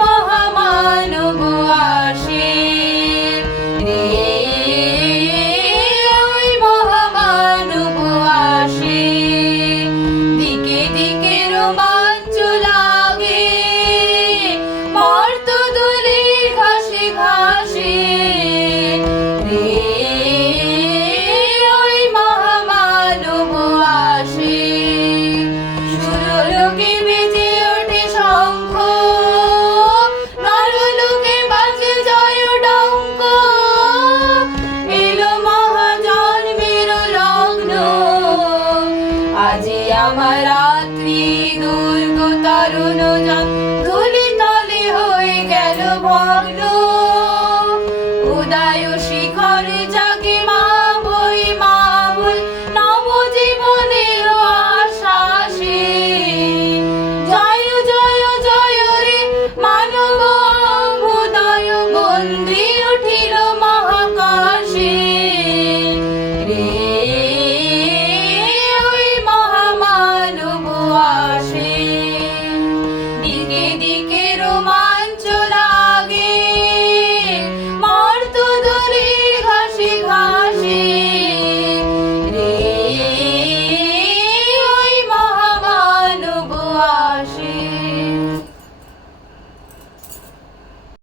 মহামানব আসে রে, ওই মহামানব আসে। দিকে দিকে রোমাঞ্চ লাগে, মর্ত দোলে ঘাসে ঘাসে রে, ওই মহামানব আসে। সুরলোকে বেজে ওঠে শঙ্খ, নরলোকে বাজে জয় ডঙ্ক। এলো মহাজন্মের লগ্ন, আজি আমার রাত্রি দুর্গ তরুণ জন ধুলি তলে হয়ে গেল ভগ্ন। উদয় শিখর জাগে মা বই মা বই, নবজীবনের আশ্বাসে। জয় জয় জয় রে মানব অভ্যুদয়, বন্দি উঠিল মহাকাশে রে।